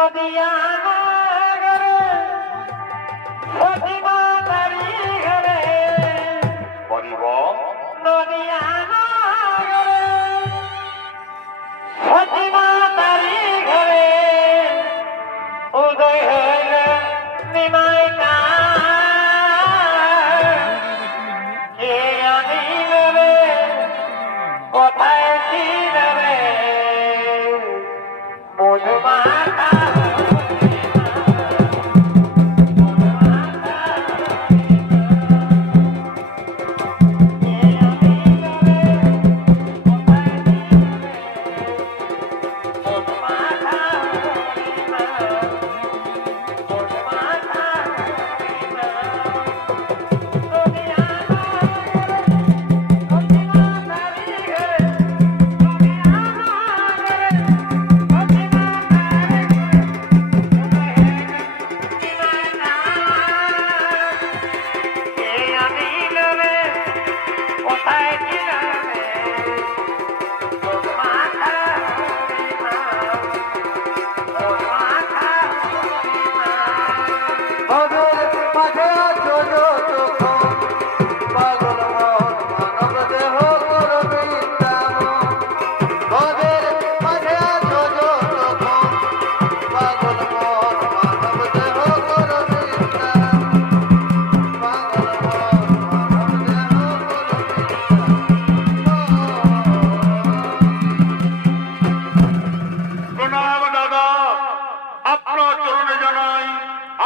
নদিয়া নগরে প্রতিমা তারি ঘরে বলিব নদিয়া নগরে প্রতিমা তারি ঘরে উদয় হইল নিমাই না কে আনিল রে কোথায় ছিল রে মধুমাতা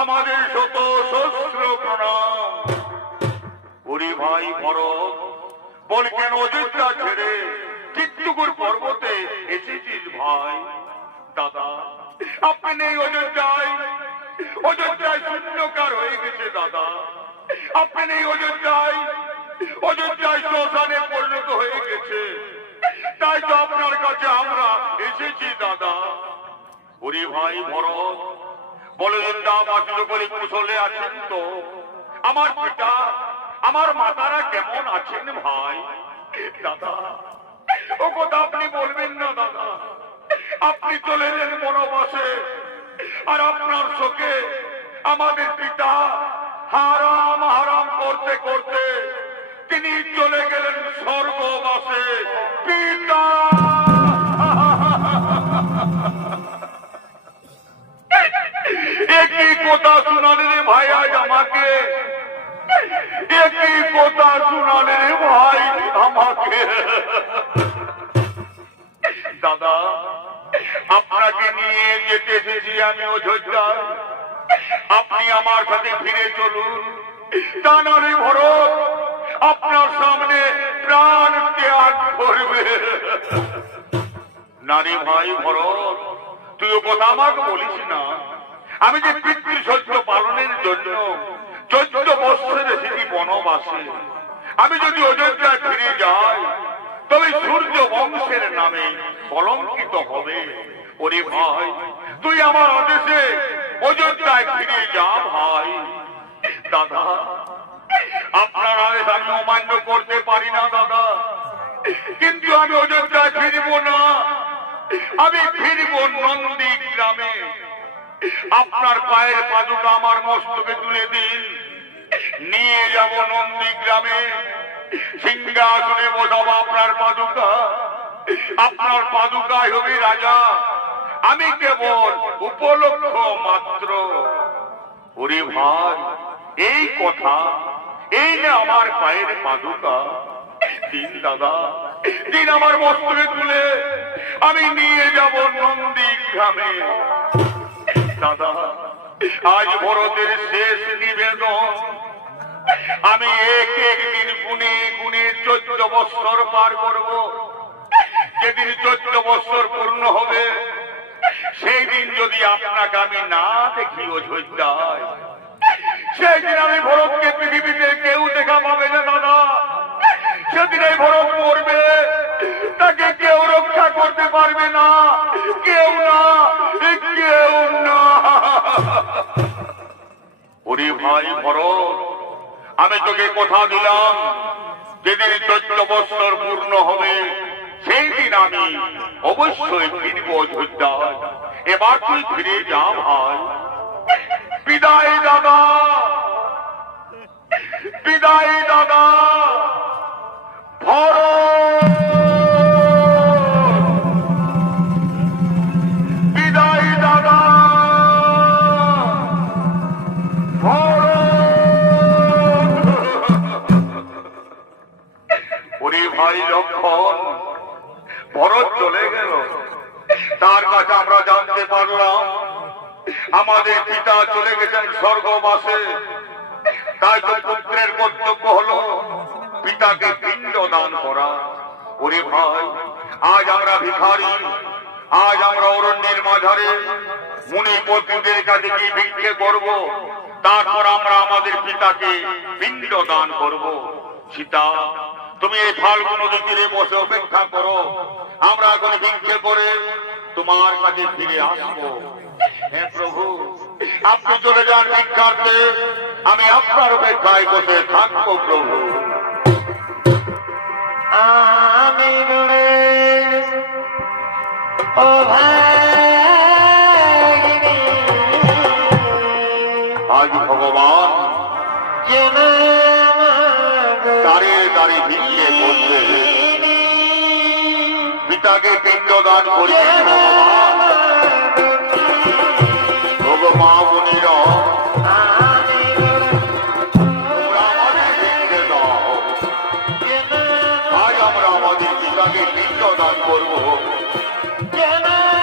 আমাদের শত সহস্র প্রণাম। ওরে ভাই ভরত, বল কেন অযোধ্যা ছেড়ে চিত্তগুর পর্বতে এসেছিস ভাই? দাদা, আপনি নেই অযোধ্যায়, অযোধ্যায় শূন্যকার হয়ে গেছে দাদা। আপনি নেই অযোধ্যায়, অযোধ্যায় শ্মশানে পরিণত হয়ে গেছে। তাই তো আপনার কাছে আমরা এসেছি দাদা। ওরে ভাই ভরত, বলে বাঁচল বলে কুশলে আছেন তো? আমার পিতা আমার মাতারা কেমন আছেন ভাই? দাদা, ও কথা আপনি বলবেন না দাদা। আপনি চলে এলেন বনবাসে, আর আপনার শোকে আমাদের পিতা হারাম হারাম করতে করতে তিনি চলে গেলেন স্বর্গবাসে। পিতা একই কথা শোনালে রে ভাই আজ আমাকে, একই কথা শোনালে রে ভাই আমাকে। দাদা, আপনাকে নিয়ে যেতে এসেছি আমি অযোধ্যায়। আপনি আমার সাথে ফিরে চলুন, তা নারে ভরত আপনার সামনে প্রাণ ত্যাগ করবে। নারী ভাই ভরত, তুই ও কথা আমাকে বলিস না। আমি যে পিতৃ সহ্য পালনের জন্য 14 বছর এসেছি বনবাসে। আমি যদি অযোধ্যায় ফিরে যাই তবে সূর্য বংশের নামে কলঙ্কিত হবে। ওরে ভাই, তুই আমার আদেশে অযোধ্যায় ফিরে যা ভাই। দাদা, আপনার আদেশ আমি অমান্য করতে পারি না দাদা, কিন্তু আমি অযোধ্যায় ফিরব না। আমি ফিরব নন্দী গ্রামে। আপনার পায়ের পাদুকা আমার মস্তকে তুলে দিন, নিয়ে যাব নন্দী গ্রামে। সিংহাসনে বসাবো আপনার পাদুকা, আপনার পাদুকায় হবে রাজা, আমি কেবল উপলক্ষ মাত্র। ওরে ভাই, এই কথা, এই না আমার পায়ের পাদুকা। দিন দাদা, দিন আমার মস্তকে তুলে আমি নিয়ে যাব নন্দী গ্রামে। দাদা, আজ ভরতের শেষ নিবেদন। আমি এক এক দিন গুনে গুনে 14 বৎসর পার করব। যেদিন 14 বৎসর পূর্ণ হবে সেই দিন যদি আপনাকে আমি না দেখি অযোধ্যায়, সেই দিন আমি ভরতকে পৃথিবীতে কেউ দেখা পাবে না দাদা। সেদিন এই ভরত মরবে, তাকে কেউ রক্ষা করতে পারবে না, কেউ না, কেউ না। ওরে ভাই ভরত, আমি তোকে কথা দিলাম, যেদিন 14 বৎসর পূর্ণ হবে সেই দিন আমি অবশ্যই ফিরব অযোধ্যায়। এবার তুই ফিরে যা ভাই। বিদায় দাদা, বিদায় দাদা। বিদায় দাদা। ওরে ভাই লক্ষণ, ভরত চলে গেল। তার কাছে আমরা জানতে পারলাম আমাদের পিতা চলে গেছেন স্বর্গবাসে। তাই তো পুত্রের কর্তব্য হলো পিতাকে পিণ্ড দান করা। ওরে ভাই, আজ আমরা ভিখারি, আজ আমরা অরণ্যের মাঝারে মুনি পতিদের কাছে গিয়ে ভিক্ষে করব, তারপর আমরা আমাদের পিতাকে পিণ্ড দান করব। সীতা, তুমি এই ফাল্গুন নদীর তীরে বসে অপেক্ষা করো, আমরা এখন ভিক্ষে করে তোমার কাছে ফিরে আসবো। হে প্রভু, আপনি চলে যান ভিক্ষার্থে, আমি আপনার অপেক্ষায় বসে থাকবো প্রভু। আমি নুড়ে ও ভাগিনী, আজ ভগবান দাঁড়িয়ে দাঁড়িয়ে ভিক্ষে করছে, পিতাকে পিণ্ড দান করি। মা মুনিরা, তোমরা আমাদের ভিক্ষে দাও। আজ আমরা আমাদের পিতাকে পিণ্ড দান করবো,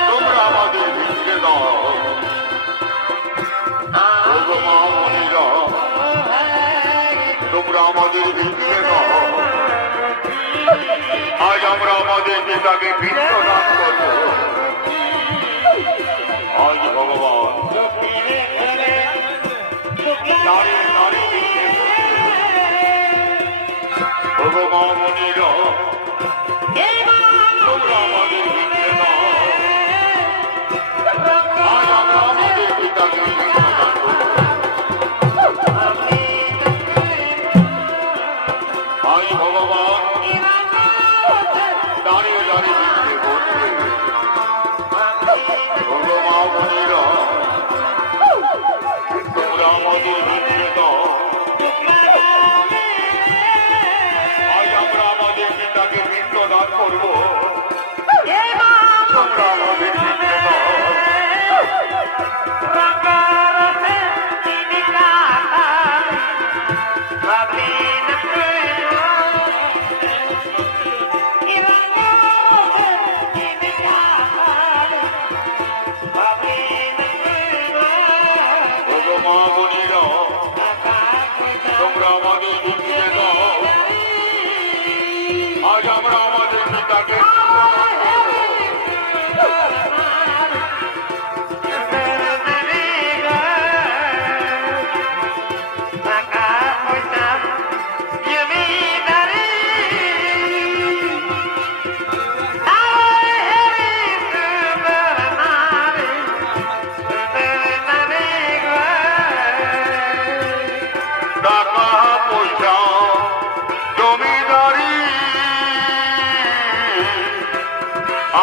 তোমরা আমাদের ভিক্ষে দাও। মা মুনিরা, তোমরা আমাদের ভিক্ষে দাও। আজ আমরা আমাদের পিতাকে পিণ্ড দান করবো। আজ ভগবান দাঁড়িয়ে দাঁড়িয়ে ভিক্ষে ভগবান মুনিরা, তোমরা আমাদের ভিক্ষে দাও। আজ আমরা আমাদের পিতাকে পিণ্ড দান করবো। আজ ভগবান দাঁড়িয়ে দাঁড়িয়ে ভিক্ষে করছে। ভগবান মুনিরা, তোমরা আমাদের ভিক্ষে দাও। আজ আমরা আমাদের পিতাকে পিণ্ড দান করবো। তোমরা আমাদের ভিক্ষে দাও। ভগবান মুনিরা, তোমরা আমাদের ভিক্ষে দাও। আজ আমরা আমাদের পিতাকে টাকা পয়সা জমিদারি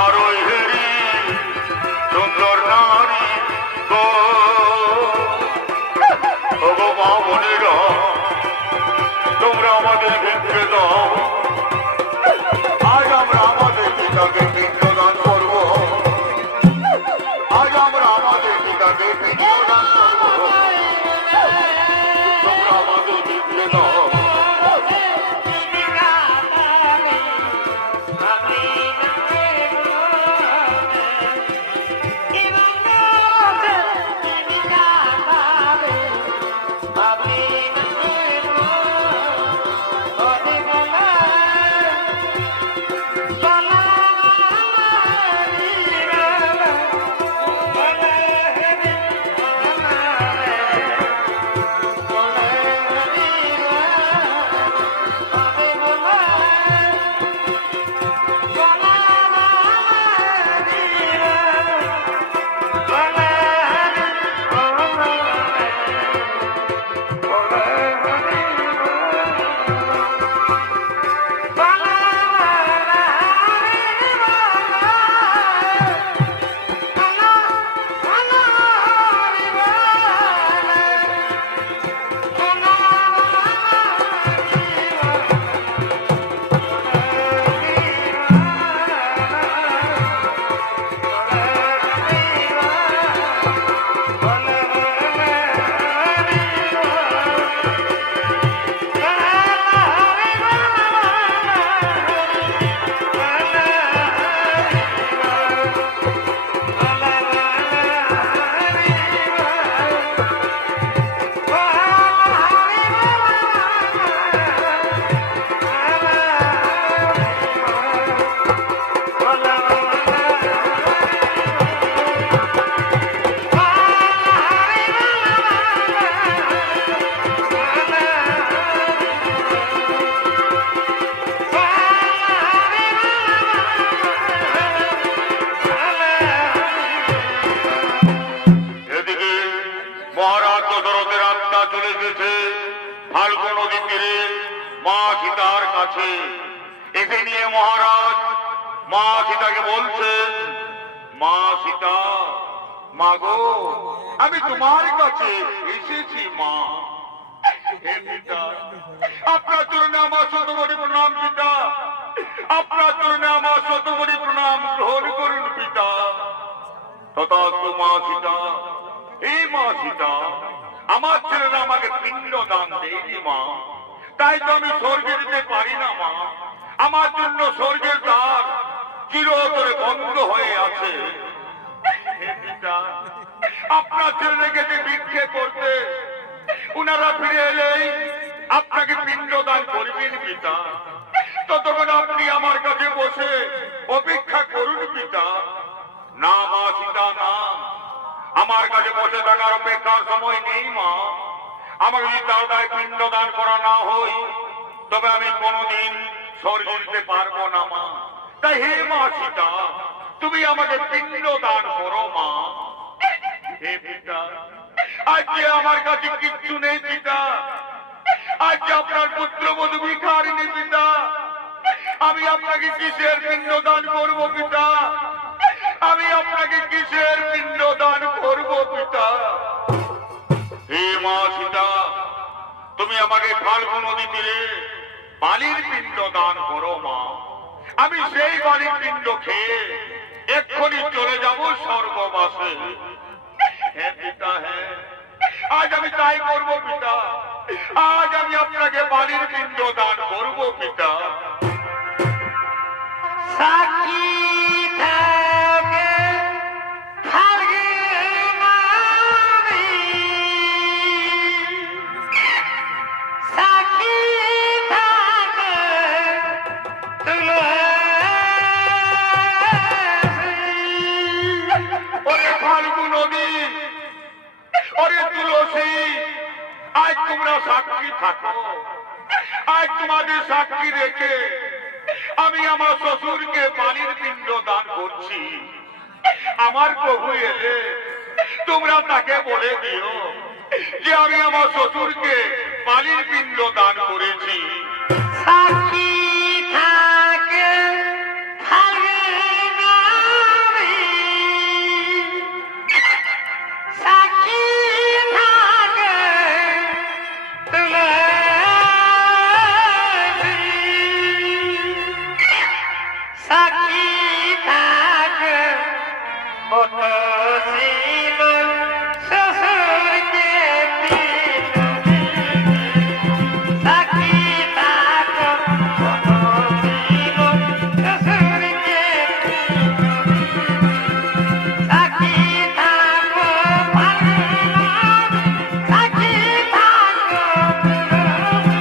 আর ওই হেরি সুন্দর নারী গো। ভগবান মুনিরা, তোমরা আমাদের ভিক্ষে দাও। আজ আমরা আমাদের পিতাকে পিণ্ড দান করবো। আজ আমরা আমাদের পিতাকে পিণ্ড দান করবো। তোমরা আমাদের ভিক্ষে দাও। কাছে। একে নিয়ে মহারাজ মা সীতাকে বলছে, মা সীতা, মা গো, আমি তোমার কাছে এসেছি মা। হে পিতা, আপনার চরণে আমার শতকোটি প্রণাম পিতা, আপনার চরণে আমার শতকোটি প্রণাম গ্রহণ করুন পিতা। তথাস্তু মা সীতা। এই মা সীতা, আমার ছেলেরা আমাকে পিণ্ড দান দেয়নি মা, তাই তো আমি স্বর্গে যেতে পারি না মা। আমার জন্য স্বর্গের দ্বার চিরতরে বন্ধ হয়ে আছে। হে পিতা, আপনার ছেলে গেছে ভিক্ষে করতে, উনারা ফিরে এলেই আপনাকে পিণ্ড দান করবেন পিতা। ততক্ষণ আপনি আমার কাছে বসে অপেক্ষা করুন পিতা। না মা সীতা, না, আমার কাছে বসে থাকার অপেক্ষার সময় নেই মা। আমার যদি তাড়াতাড়ি পিণ্ড দান করা না হয়, তবে আমি কোনোদিন স্বর্গে যেতে পারবো না মা। তাই হে মা সীতা, তুমি আমাকে পিণ্ড দান করো মা। হে পিতা, আজকে আমার কাছে কিচ্ছু নেই পিতা, আজকে আপনার পুত্রবধূ ভিখারিণী পিতা, আমি আপনাকে কিসের পিণ্ড দান করবো পিতা? আমি আপনাকে কিসের পিণ্ড দান করবো পিতা? হে মা সীতা, তুমি আমাকে ফাল্গু নদী তীরে বালির পিণ্ড দান করো মা। আমি সেই বালির পিণ্ড খেয়ে এক্ষুনি চলে যাব স্বর্গবাসে। হে পিতা, হে, আজ আমি তাই করবো পিতা, আজ আমি আপনাকে বালির পিণ্ড দান করবো পিতা। সাক্ষী থাকে ফাল্গুন নদী, সাক্ষী থাকে তুলসী। ওরে ফাল্গু নদী, ওরে তুলসী, আজ তোমরা সাক্ষী থাকো। আজ তোমাদের সাক্ষী রেখে আমি আমার শ্বশুরকে বালির পিণ্ড দান করছি। আমার প্রভু এলে তোমরা তাকে বলে দিও যে আমি আমার শ্বশুরকে বালির পিণ্ড দান করেছি। সাক্ষী থাকে ফাল্গুন নদী, সাক্ষী থাকে তুলসী, সাক্ষী থাকে অতসীম শ্বশুরকে পিণ্ড দিলি। সাক্ষী থাকো অতসীম শ্বশুরকে পিণ্ড দিলি। সাক্ষী থাকো ফাল্গুন নদী, সাক্ষী থাকো তুলসী,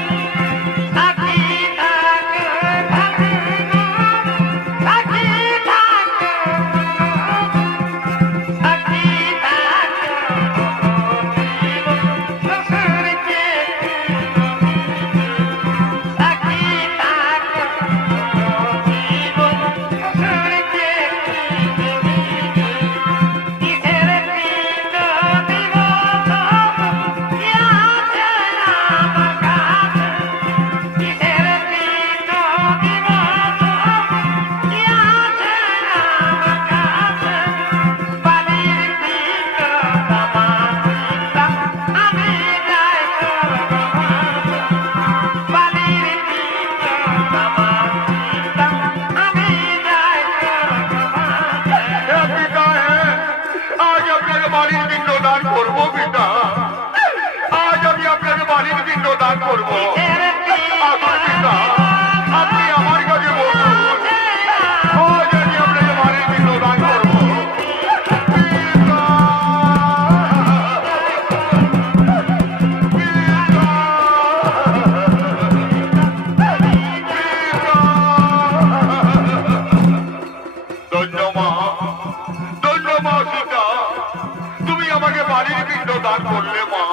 সাক্ষী থাকো ফাল্গুন নদী, সাক্ষী থাকো তুলসী, সাক্ষী থাকো অতসীম শ্বশুরকে পিণ্ড দিলি। সাক্ষী থাকো অতসীম শ্বশুরকে পিণ্ড দিলি। কিসের পিণ্ড দিব তবু কি আছে আমার কাছে? কিসের পিণ্ড দিব তবু কি আছে আমার কাছে? বালির পিণ্ড আমার পিতা, আমি যাই স্বর্গবাসে। বালির পিণ্ড আমার পিতা, আমি যাই স্বর্গবাসে। হে পিতা, হে, আজ আপনাকে বালির পিণ্ড দান করবো পিতা, আজ আমি আপনাকে বালির পিণ্ড দান করবো। আসুন পিতা, আপনি আমার কাছে বলুন, আজ আমি আপনাকে বালির পিণ্ড দান করবো। পিতা, ধন্য মা, ধন্য মা সীতা, তুমি আমাকে বালির পিণ্ড দান করলে মা।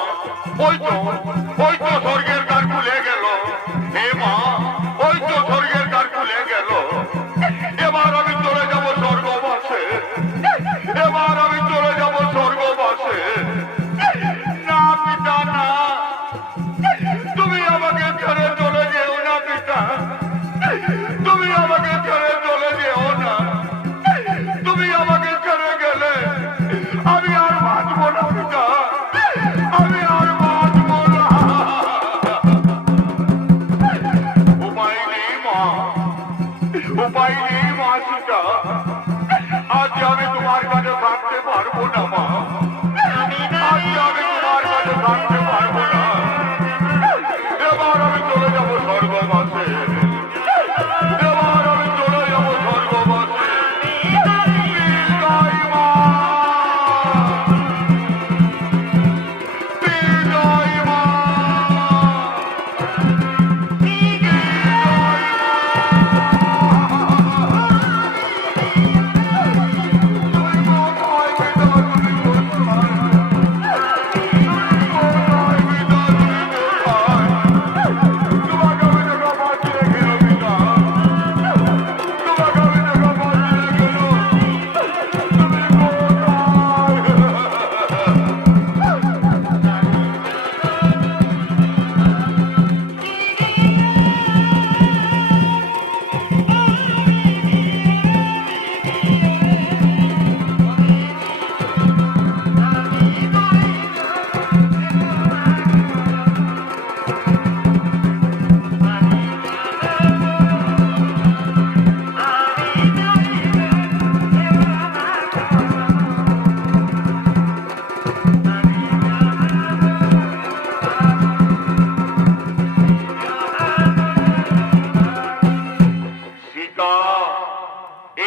ওই তো, ওই তো স্বর্গের দ্বার খুলে গেল। হে মা, থাকতে পারবো না মা, আজ আমি তোমার কাছে থাকতে পারবো না। এবার আমি চলে যাবো স্বর্গবাসে, এবার আমি চলে যাবো স্বর্গবাসে। বিদায় মা, বিদায় মা।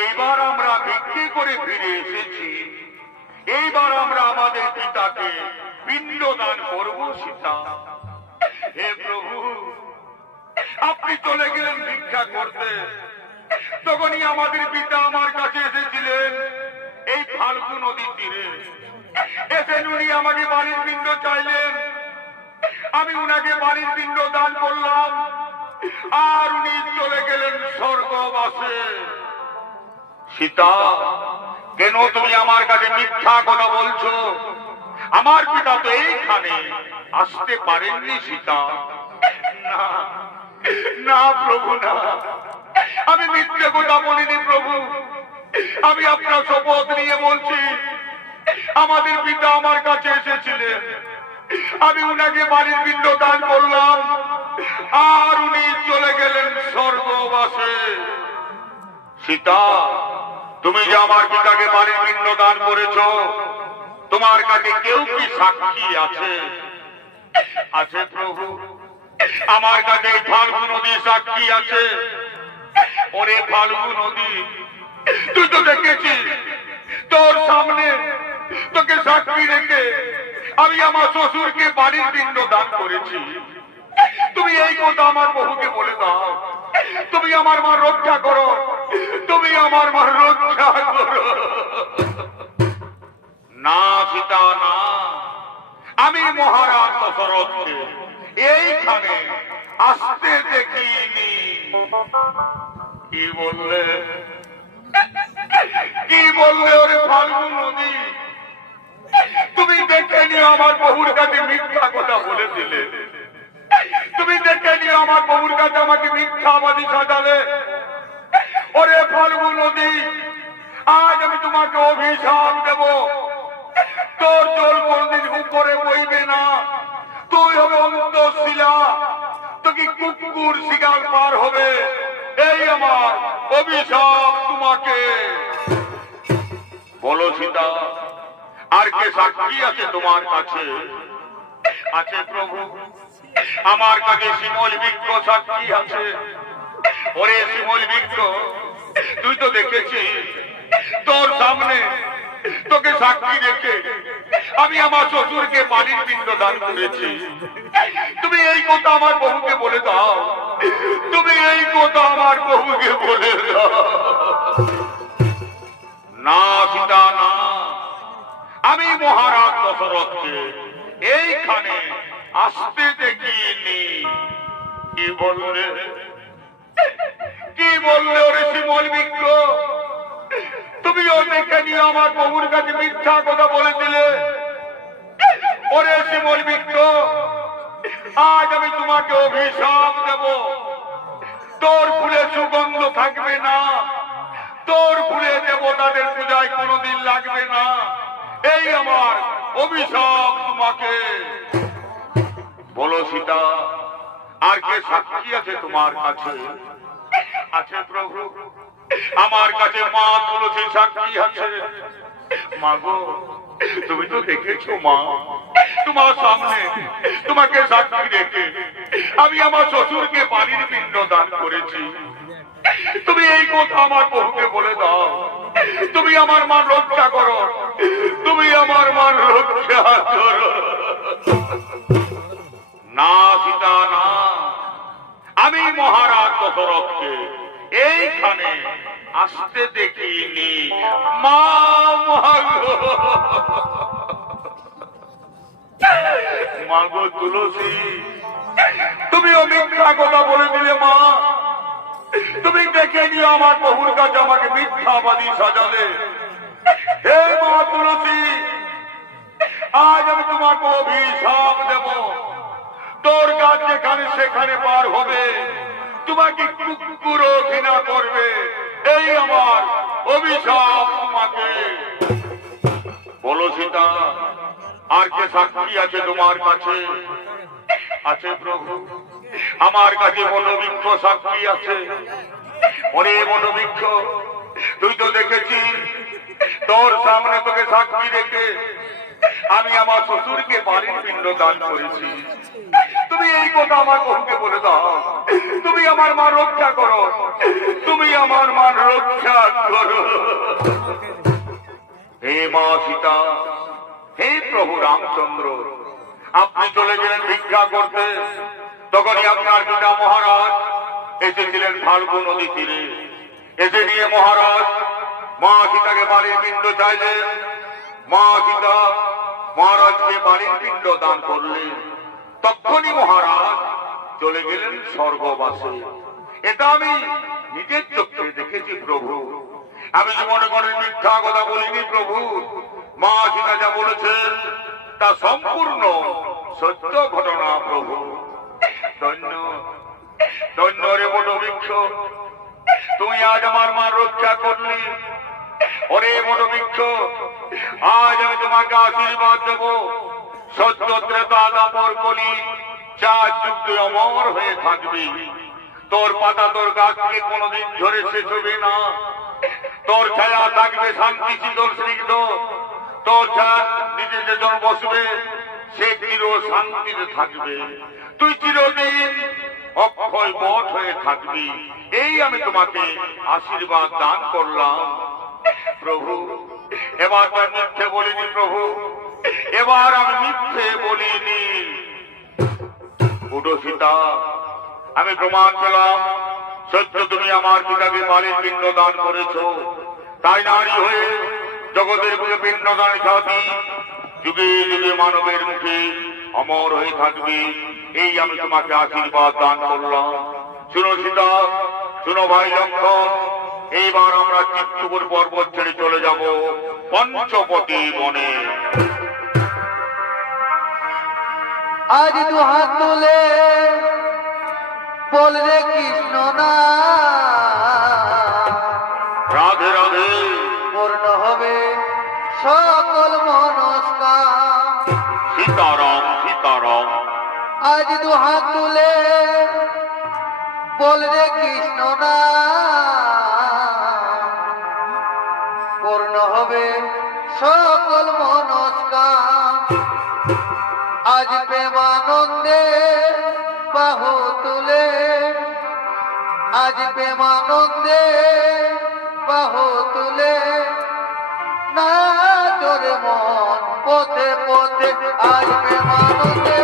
এইবার আমরা ভিক্ষে করে ফিরে এসেছি, এইবার আমরা আমাদের পিতাকে পিণ্ডদান করব সীতা। হে প্রভু, আপনি চলে গেলেন ভিক্ষা করতে, তখনই আমাদের পিতা আমার কাছে এসেছিলেন এই ফাল্গু নদীর তীরে। এসে উনি আমাকে বাড়ির পিণ্ড চাইলেন, আমি উনাকে বাড়ির পিণ্ড দান করলাম, আর উনি চলে গেলেন স্বর্গবাসে। সীতা, কেন তুমি আমার কাছে মিথ্যা কথা বলছো? আমার পিতা তো এইখানে আসতে পারেননি সীতা। না না প্রভু, না, আমি মিথ্যে কথা বলিনি প্রভু। আমি আপনার শপথ নিয়ে বলছি, আমাদের পিতা আমার কাছে এসেছিলেন, আমি উনাকে বাড়ির পিণ্ড দান করলাম, আর উনি চলে গেলেন স্বর্গবাসে। সীতা, তুমি যে আমার পিতাকে বাড়ির পিণ্ড দান করেছো, তোমার কাছে কেউ কি সাক্ষী আছে? আছে প্রভু, আমার কাছে ফাল্গু নদী সাক্ষী আছে। ওরে ফাল্গু নদী, তুই তো দেখেছিস, তোর সামনে তোকে সাক্ষী রেখে আমি আমার শ্বশুরকে বাড়ির পিণ্ড দান করেছি। তুমি এই কথা আমার বহুকে বলে দাও, তুমি আমার মা রক্ষা করো, তুমি আমার মা রক্ষা করো। না সীতা, না, আমি মহারাজ দশরথকে এইখানে আসতে দেখিনি। কি বললে, কি বললে? ওরে ফাল্গু নদী, তুমি দেখে নিও আমার বহুর কাছে মিথ্যা কথা বলেছিলে, তুমি দেখে নিও আমার বহুর কাছে আমাকে মিথ্যাবাদী সাজালে। ওরে ফাল্গু নদী, আজ আমি তোমাকে অভিশাপ দেব, তোর জল কোনদিন উপরে বইবে না, তুই হবে অন্তঃশিলা, তোকে কুকুর শিকার পার হবে। এই আমার অভিশাপ তোমাকে। বলো সীতা, আর কে সাক্ষী আছে তোমার কাছে? আছে প্রভু, আমার কাছে শিমল বৃক্ষ সাক্ষী আছে। ওরে শিমল বৃক্ষ, তুই তো দেখেছিস, তোর সামনে তোকে সাক্ষী রেখে আমি আমার শ্বশুরকে বাড়ির পিণ্ড দান করেছি। তুমি এই কথা আমার বহুকে বলে দাও, তুমি এই কথা আমার বহুকে বলে দাও। না সীতা, না, আমি মহারাজ দশরথকে এইখানে আসতে দেখিনি। কি বললে, কি বললে? ওরে শিমল বৃক্ষ, তুমিও দেখে নিয়ে আমার বহুর কাছে মিথ্যা কথা বলেছিলে। ওরে শিমল বৃক্ষ, আজ আমি তোমাকে অভিশাপ দেব, তোর ফুলে সুগন্ধ থাকবে না, তোর ফুলে দেবতাদের পূজায় কোনোদিন লাগবে না। এই আমার অভিশাপ তোমাকে। বলো সীতা, আর কে সাক্ষী আছে তোমার কাছে? আছে প্রভু, আমার কাছে মা তুলসী সাক্ষী আছে। মা গো, তুমি তো দেখেছো মা, তোমার সামনে তোমাকে সাক্ষী রেখে আমি আমার শ্বশুরকে বাড়ির পিণ্ড দান করেছি। তুমি এই কথা আমার বহুকে বলে দাও, তুমি আমার মান রক্ষা করো, তুমি আমার মান রক্ষা করো। না সীতা না, আমি মহারাজ দশরথকে এইখানে আসতে দেখিনি। মা মাগো তুলসী, তুমিও মিথ্যা কথা বলে দিলে মা। তুমি দেখে নিও আমার বহুর কাছে আমাকে মিথ্যাবাদী সাজালে। হে মা তুলসী, আজ আমি তোমাকে অভিশাপ দেব। তোর কাজ যেখানে সেখানে পার হবে, তোমাকে কুকুরও ঘৃণা করবে। এই আমার অভিশাপ তোমাকে। বলো সীতা, আর কে সাক্ষী আছে তোমার কাছে? আছে প্রভু, আমার কাছে বনবৃক্ষ সাক্ষী আছে। ওরে বনবৃক্ষ, তুই তো দেখেছিস, তোর সামনে তোকে সাক্ষী রেখে আমি আমার শ্বশুরকে বাড়ির পিণ্ড দান করেছি। তুমি এই কথা আমার বহুকে বলে দাও, তুমি আমার মান রক্ষা করো, তুমি আমার মান রক্ষা করো। হে মা সীতা, হে প্রভু রামচন্দ্র, আপনি চলে গেলেন ভিক্ষা করতে, তখনই আপনার পিতা মহারাজ এসেছিলেন ফাল্গু নদী তীরে। এসে নিয়ে মহারাজ মা সীতাকে বাড়ির পিণ্ড চাইলেন। মা সীতা মহারাজকে বাড়ির পিণ্ড দান করলেন। তখনই মহারাজ চলে গেলেন স্বর্গবাসে। এটা আমি নিজের চোখে দেখেছি প্রভু। আমি যে মনে করেন মিথ্যা কথা বলিনি প্রভু। মা সীতা যা বলেছেন তা সম্পূর্ণ সত্য ঘটনা প্রভু। ধন্য ধন্য রে বটবৃক্ষ, তুই আজ আমার মান রক্ষা করলি। ওরে বটবৃক্ষ, আজ আমি তোমাকে আশীর্বাদ দেব। সত্য ত্রেতা দাপর কলি 4 যুগ তুই অমর হয়ে থাকবি। তোর পাতা তোর গাছ থেকে কোনোদিন ঝরে শেষ হবে না। তোর ছায়া থাকবে শান্তি শীতল স্নিগ্ধ। তোর ছায়া নিজে যেজন বসবে সে চির শান্তিতে থাকবে। তুই চিরদিন অক্ষয় বট হয়ে থাকবি। এই আমি তোমাকে আশীর্বাদ দান করলাম প্রভু। এবার তো মিথ্যে বলিনি প্রভু, এবার আমি মিথ্যে বলিনি। উঠো সীতা, আমি প্রমাণ পেলাম সত্য তুমি আমার পিতাকে বালির পিণ্ড দান করেছ। তাই নারী হয়ে জগতের বুকে পিণ্ড দান সাথী যুগে যুগে মানবের মুখে অমর হয়ে থাকবে। এই আমি তোমাকে আশীর্বাদ দান করলাম। শুনো সীতা, শুনো ভাই লক্ষণ, এইবার আমরা চিত্তপুর পর্বত ছেড়ে চলে যাব পঞ্চপতি বনে। আজ দুহাত তুলে বল রে কৃষ্ণ না, রাধে রাধে পূর্ণ হবে সকল মনস্কার। সীতারাম সীতারাম। আজ দুহাত তুলে বল রে কৃষ্ণ না, পূর্ণ হবে সকল মনস্কার। আজ প্রেমানন্দে বাহু তুলে, আজ প্রেমানন্দে বাহু তুলে, না জোরে মন পথে পথে আজ প্রেমানন্দে